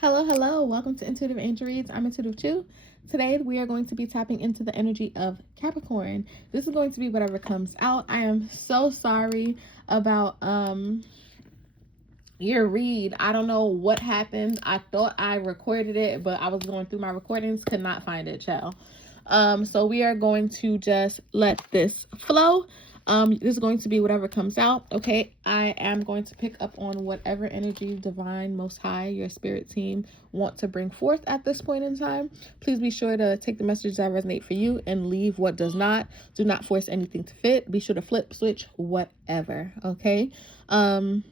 Hello, hello. Welcome to Intuitive Angel Reads. I'm Intuitive 2. Today we are going to be tapping into the energy of Capricorn. This is going to be whatever comes out. I am so sorry about your read. I don't know what happened. I thought I recorded it, but I was going through my recordings, could not find it, child. So we are going to just let this flow. This is going to be whatever comes out. Okay, I am going to pick up on whatever energy, divine, most high, your spirit team want to bring forth at this point in time. Please be sure to take the messages that resonate for you and leave what does not. Do not force anything to fit. Be sure to flip, switch, whatever. Okay. I'm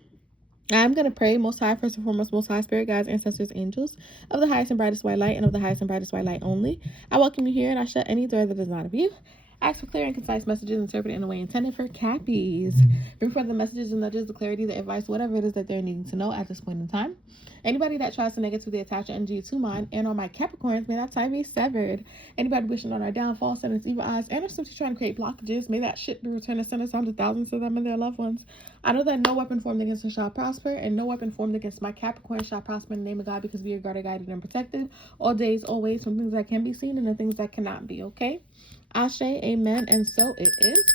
going to pray, Most High, first and foremost, Most High, Spirit, guides, ancestors, angels, of the highest and brightest white light, and of the highest and brightest white light only. I welcome you here, and I shut any door that is not of you. Ask for clear and concise messages interpreted in a way intended for Cappies. Bring forth the messages and nudges, the clarity, the advice, whatever it is that they're needing to know at this point in time. Anybody that tries to negatively attach energy to mine and on my Capricorns, may that tie be severed. Anybody wishing on our downfall, sending evil eyes, and or simply trying to create blockages, may that shit be returned to send us to thousands of them and their loved ones. I know that no weapon formed against us shall prosper, and no weapon formed against my Capricorn shall prosper in the name of God, because we are guarded, guided, and protected all days, always, from things that can be seen and the things that cannot be, okay? Asé, Amen, and so it is.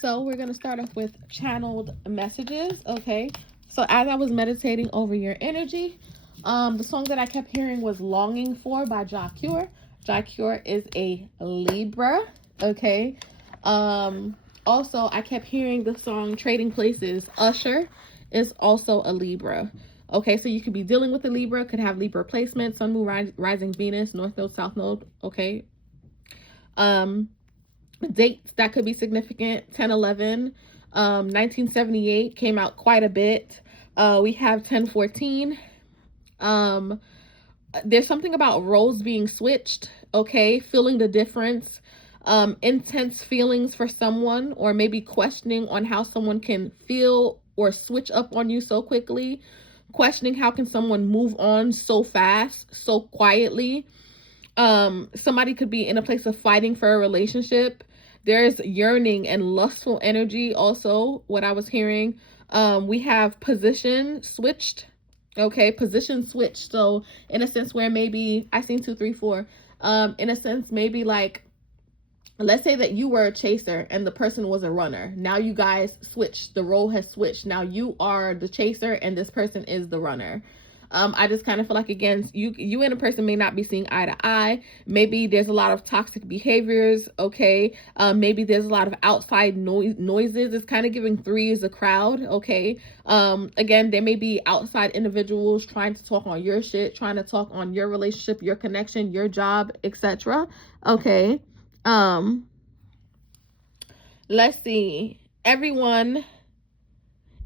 So we're going to start off with channeled messages, okay? So as I was meditating over your energy, the song that I kept hearing was Longing For by Ja Cure. Ja Cure is a Libra, okay? Also, I kept hearing the song Trading Places. Usher is also a Libra. Okay, so you could be dealing with a Libra, could have Libra placement, Sun, Moon, Rising, Venus, North Node, South Node, okay? Dates that could be significant, 10/11, 1978 came out quite a bit. We have 10/14. There's something about roles being switched, okay? Feeling the difference. Intense feelings for someone, or maybe questioning on how someone can feel or switch up on you so quickly. Questioning how can someone move on so fast, so quietly. Somebody could be in a place of fighting for a relationship. There's yearning and lustful energy also, what I was hearing. We have position switched. Okay, position switched. So in a sense where maybe, I seen 2, 3, 4. In a sense, maybe like, let's say that you were a chaser and the person was a runner. Now you guys switched. The role has switched. Now you are the chaser and this person is the runner. I just kind of feel like, again, you and a person may not be seeing eye to eye. Maybe there's a lot of toxic behaviors, okay? Maybe there's a lot of outside noises. It's kind of giving 3 as a crowd, okay? Again, there may be outside individuals trying to talk on your shit, trying to talk on your relationship, your connection, your job, etc. Okay? Let's see. Everyone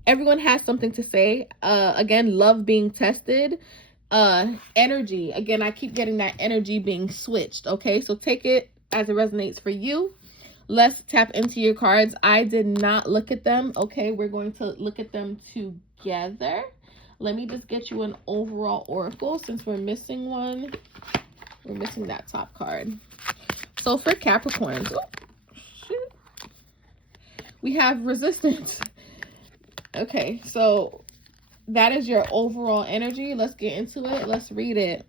has something to say. Again, love being tested. Energy. Again, I keep getting that energy being switched. Okay, so take it as it resonates for you. Let's tap into your cards. I did not look at them. Okay, we're going to look at them together. Let me just get you an overall oracle since we're missing one. We're missing that top card. So for Capricorns, we have resistance. Okay, so that is your overall energy. Let's get into it. Let's read it.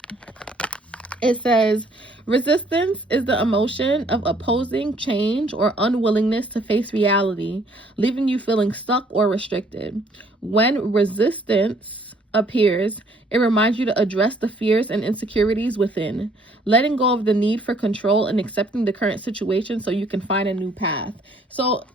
It says, resistance is the emotion of opposing change or unwillingness to face reality, leaving you feeling stuck or restricted. When resistance appears, it reminds you to address the fears and insecurities within, letting go of the need for control and accepting the current situation so you can find a new path. So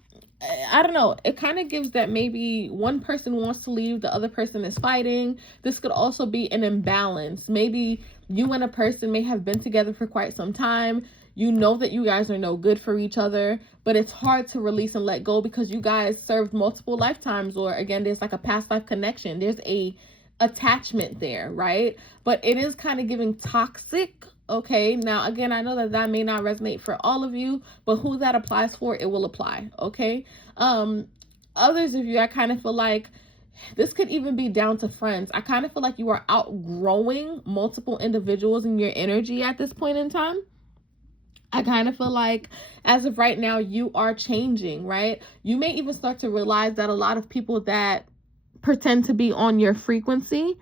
I don't know, it kind of gives that maybe one person wants to leave, the other person is fighting. This could also be an imbalance. Maybe you and a person may have been together for quite some time. You know that you guys are no good for each other, but it's hard to release and let go because you guys served multiple lifetimes, or again, there's like a past life connection. There's a attachment there, right? But it is kind of giving toxic. Okay, now again, I know that that may not resonate for all of you, but who that applies for, it will apply. Okay, others of you, I kind of feel like this could even be down to friends. I kind of feel like you are outgrowing multiple individuals in your energy at this point in time. I kind of feel like as of right now, you are changing, right? You may even start to realize that a lot of people that pretend to be on your frequency.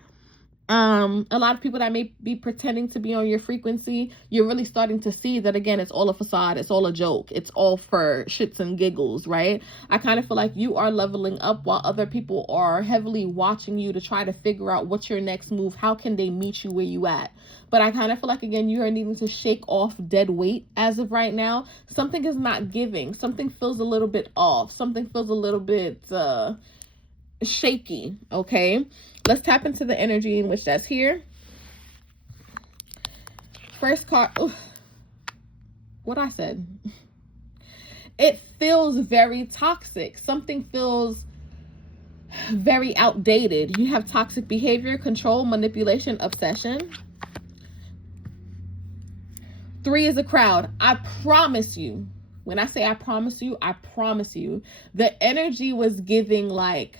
A lot of people that may be pretending to be on your frequency, you're really starting to see that, again, it's all a facade. It's all a joke. It's all for shits and giggles, right? I kind of feel like you are leveling up while other people are heavily watching you to try to figure out what's your next move. How can they meet you where you at? But I kind of feel like, again, you are needing to shake off dead weight as of right now. Something is not giving. Something feels a little bit off. Something feels a little bit shaky, okay? Let's tap into the energy in which that's here. First card. Oof, what I said. It feels very toxic. Something feels very outdated. You have toxic behavior, control, manipulation, obsession. 3 is a crowd. I promise you. When I say I promise you, I promise you. The energy was giving like,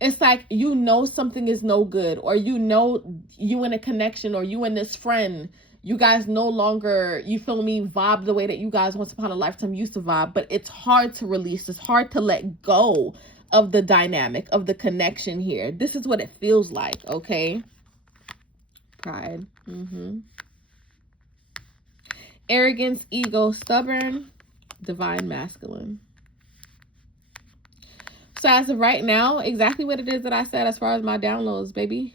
it's like, you know, something is no good, or you know, you in a connection, or you and this friend, you guys no longer, you feel me, vibe the way that you guys once upon a lifetime used to vibe, but it's hard to release. It's hard to let go of the dynamic, of the connection here. This is what it feels like, okay? Pride. Arrogance, ego, stubborn, divine masculine. So as of right now, exactly what it is that I said as far as my downloads, baby.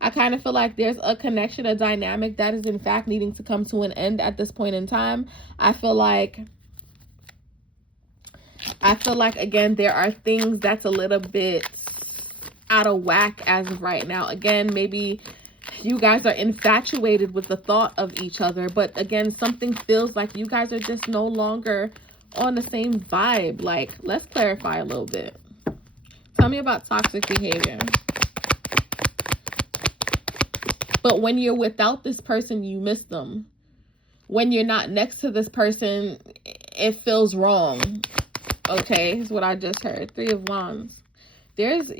I kind of feel like there's a connection, a dynamic that is in fact needing to come to an end at this point in time. I feel like, again, there are things that's a little bit out of whack as of right now. Again, maybe you guys are infatuated with the thought of each other, but again, something feels like you guys are just no longer on the same vibe. Like, let's clarify a little bit. Tell me about toxic behavior. But when you're without this person, you miss them. When you're not next to this person, it feels wrong. Okay, is what I just heard. 3 of Wands. There's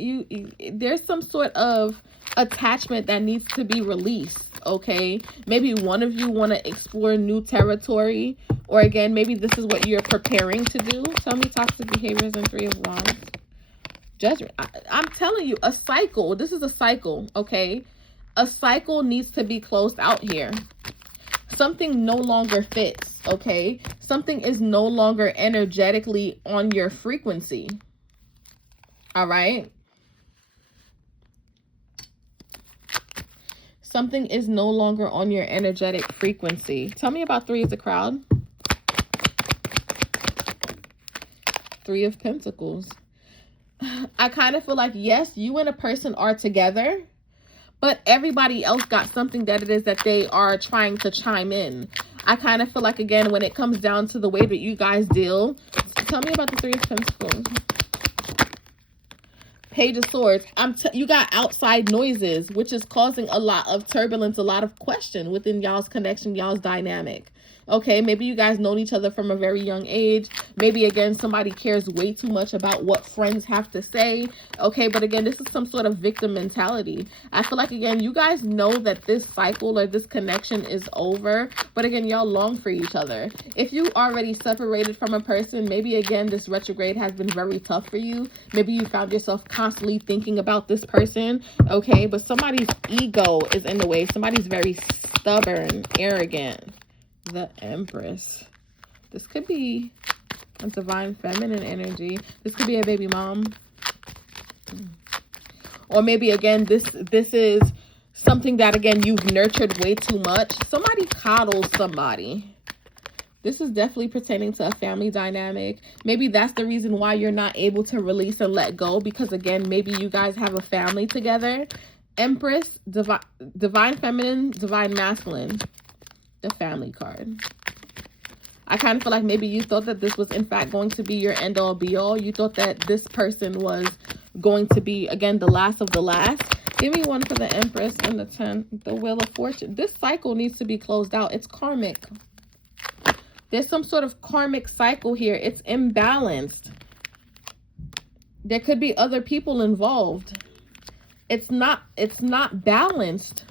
some sort of attachment that needs to be released, okay? Maybe one of you want to explore new territory, or again, maybe this is what you're preparing to do. Tell me toxic behaviors in 3 of Wands. Judgment. I'm telling you, a cycle. This is a cycle, okay? A cycle needs to be closed out here. Something no longer fits, okay? Something is no longer energetically on your frequency. All right? Something is no longer on your energetic frequency. Tell me about 3 of the crowd. 3 of Pentacles. I kind of feel like, yes, you and a person are together, but everybody else got something that it is that they are trying to chime in. I kind of feel like, again, when it comes down to the way that you guys deal, tell me about the 3 of Pentacles. Page of Swords. You got outside noises, which is causing a lot of turbulence, a lot of question within y'all's connection, y'all's dynamic. Okay, maybe you guys known each other from a very young age. Maybe, again, somebody cares way too much about what friends have to say. Okay, but again, this is some sort of victim mentality. I feel like, again, you guys know that this cycle or this connection is over. But again, y'all long for each other. If you already separated from a person, maybe, again, this retrograde has been very tough for you. Maybe you found yourself constantly thinking about this person. Okay, but somebody's ego is in the way. Somebody's very stubborn, arrogant. The Empress. This could be a divine feminine energy. This could be a baby mom. Or maybe, again, this is something that, again, you've nurtured way too much. Somebody coddles somebody. This is definitely pertaining to a family dynamic. Maybe that's the reason why you're not able to release and let go, because, again, maybe you guys have a family together. Empress, divine feminine, divine masculine. The family card. I kind of feel like maybe you thought that this was in fact going to be your end all be all. You thought that this person was going to be, again, the last of the last. Give me one for the Empress and the 10, the Wheel of Fortune. This cycle needs to be closed out. It's karmic. There's some sort of karmic cycle here. It's imbalanced. There could be other people involved. It's not balanced.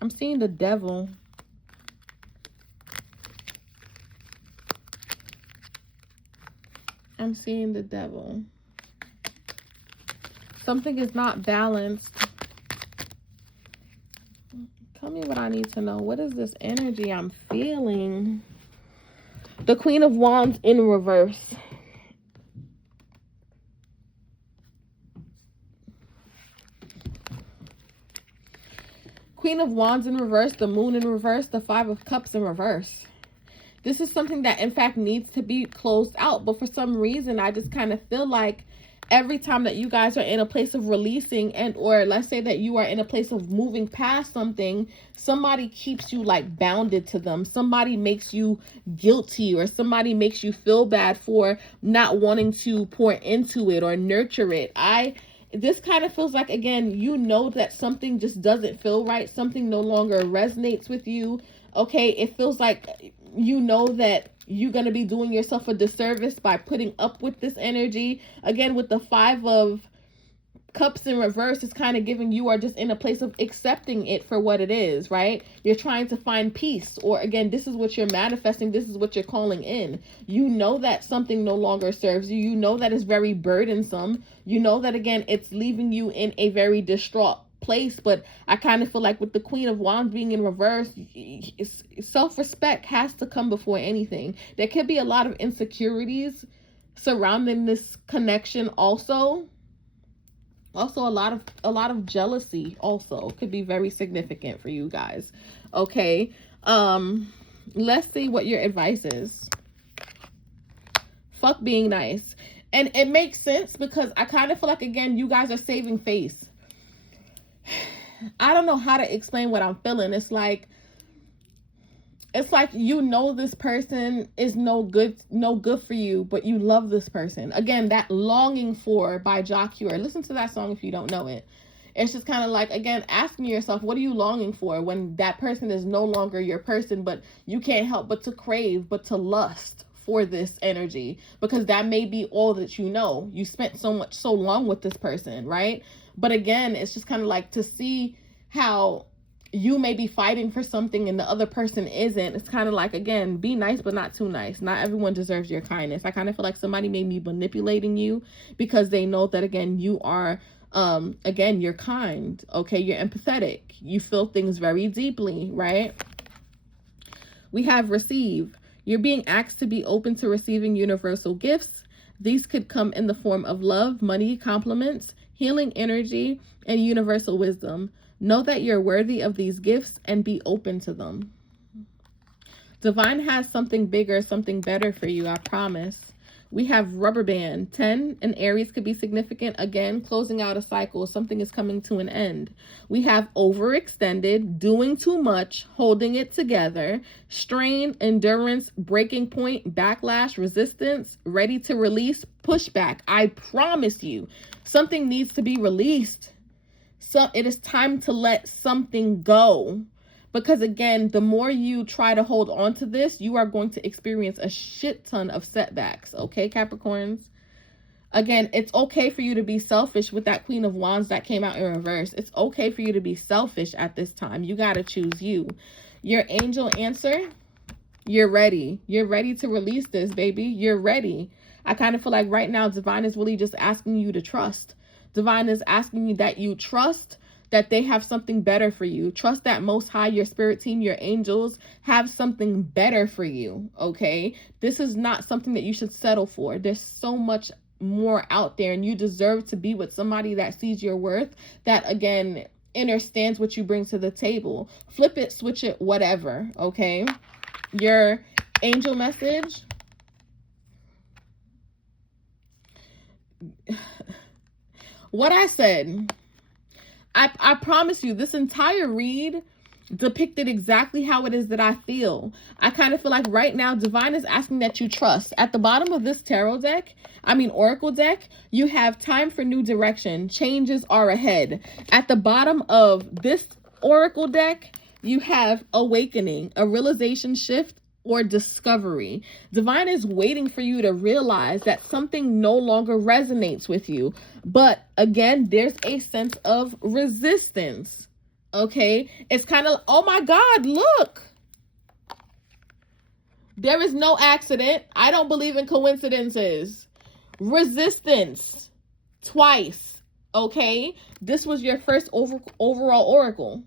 I'm seeing the Devil. I'm I'm seeing the devil. Something is not balanced. Tell me what I need to know. What is this energy I'm feeling? The Queen of Wands in reverse. Queen of Wands in reverse, the Moon in reverse, the Five of Cups in reverse. This is something that, in fact, needs to be closed out. But for some reason, I just kind of feel like every time that you guys are in a place of releasing and or let's say that you are in a place of moving past something, somebody keeps you like bounded to them. Somebody makes you guilty, or somebody makes you feel bad for not wanting to pour into it or nurture it. This kind of feels like, again, you know that something just doesn't feel right. Something no longer resonates with you. Okay, it feels like you know that you're going to be doing yourself a disservice by putting up with this energy. Again, with the Five of Cups in reverse, it's kind of giving you are just in a place of accepting it for what it is, right? You're trying to find peace, or again, this is what you're manifesting. This is what you're calling in. You know that something no longer serves you. You know that it's very burdensome. You know that, again, it's leaving you in a very distraught place. But I kind of feel like with the Queen of Wands being in reverse, self-respect has to come before anything. There could be a lot of insecurities surrounding this connection also. Also, a lot of jealousy also could be very significant for you guys. Okay. Let's see what your advice is. Fuck being nice. And it makes sense because I kind of feel like, again, you guys are saving face. I don't know how to explain what I'm feeling. It's like you know this person is no good for you, but you love this person. Again, that Longing For by Jacques. Listen to that song if you don't know it. It's just kind of like, again, asking yourself, what are you longing for when that person is no longer your person, but you can't help but to crave, but to lust for this energy, because that may be all that you know. You spent so long with this person, right? But again, it's just kind of like to see how you may be fighting for something and the other person isn't. It's kind of like, again, be nice, but not too nice. Not everyone deserves your kindness. I kind of feel like somebody may be manipulating you because they know that, again, you are, again, you're kind. Okay. You're empathetic. You feel things very deeply, right? We have receive. You're being asked to be open to receiving universal gifts. These could come in the form of love, money, compliments, healing energy, and universal wisdom. Know that you're worthy of these gifts and be open to them. Divine has something bigger, something better for you, I promise. We have rubber band. 10 in Aries could be significant. Again, closing out a cycle. Something is coming to an end. We have overextended, doing too much, holding it together, strain, endurance, breaking point, backlash, resistance, ready to release, pushback. I promise you, something needs to be released. So it is time to let something go, because again, the more you try to hold on to this, you are going to experience a shit ton of setbacks. Okay, Capricorns? Again, it's okay for you to be selfish with that Queen of Wands that came out in reverse. It's okay for you to be selfish at this time. You got to choose you. Your angel answer, you're ready. You're ready to release this, baby. You're ready. I kind of feel like right now, Divine is really just asking you to trust. Divine is asking you that you trust that they have something better for you. Trust that Most High, your spirit team, your angels have something better for you, okay? This is not something that you should settle for. There's so much more out there, and you deserve to be with somebody that sees your worth, that, again, understands what you bring to the table. Flip it, switch it, whatever, okay? Your angel message. What I said, I promise you, this entire read depicted exactly how it is that I feel. I kind of feel like right now, Divine is asking that you trust. At the bottom of this oracle deck, you have time for new direction. Changes are ahead. At the bottom of this oracle deck, you have awakening, a realization shift, or discovery. Divine is waiting for you to realize that something no longer resonates with you. But again, there's a sense of resistance. Okay? It's kind of, oh my God, look. There is no accident. I don't believe in coincidences. resistance twice. Okay, this was your first overall oracle.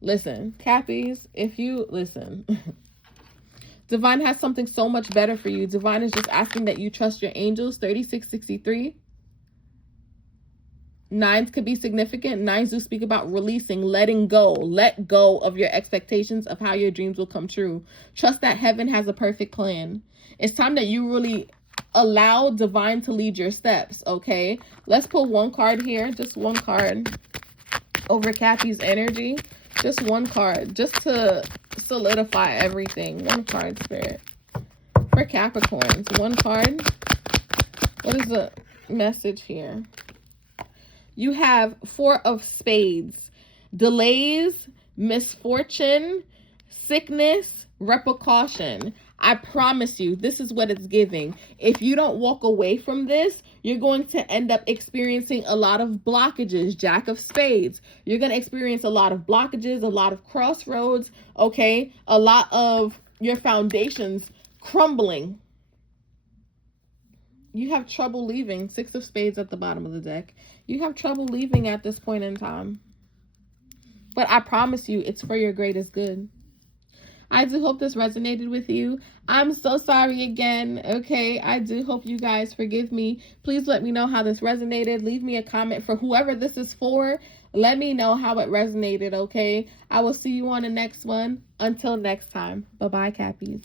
Listen, Cappies, if you listen, Divine has something so much better for you. Divine is just asking that you trust your angels. 3663. Nines could be significant. Nines do speak about releasing, letting go. Let go of your expectations of how your dreams will come true. Trust that heaven has a perfect plan. It's time that you really allow Divine to lead your steps, okay? Let's pull one card here. Just one card over Cappy's energy. Just one card. Just to solidify everything. One card, Spirit. For Capricorns. One card. What is the message here? You have Four of Spades. Delays, misfortune, sickness, repercussion. I promise you, this is what it's giving. If you don't walk away from this, you're going to end up experiencing a lot of blockages. Jack of Spades. You're going to experience a lot of blockages, a lot of crossroads, okay? A lot of your foundations crumbling. You have trouble leaving. Six of Spades at the bottom of the deck. You have trouble leaving at this point in time. But I promise you, it's for your greatest good. I do hope this resonated with you. I'm so sorry again, okay? I do hope you guys forgive me. Please let me know how this resonated. Leave me a comment for whoever this is for. Let me know how it resonated, okay? I will see you on the next one. Until next time. Bye-bye, Cappies.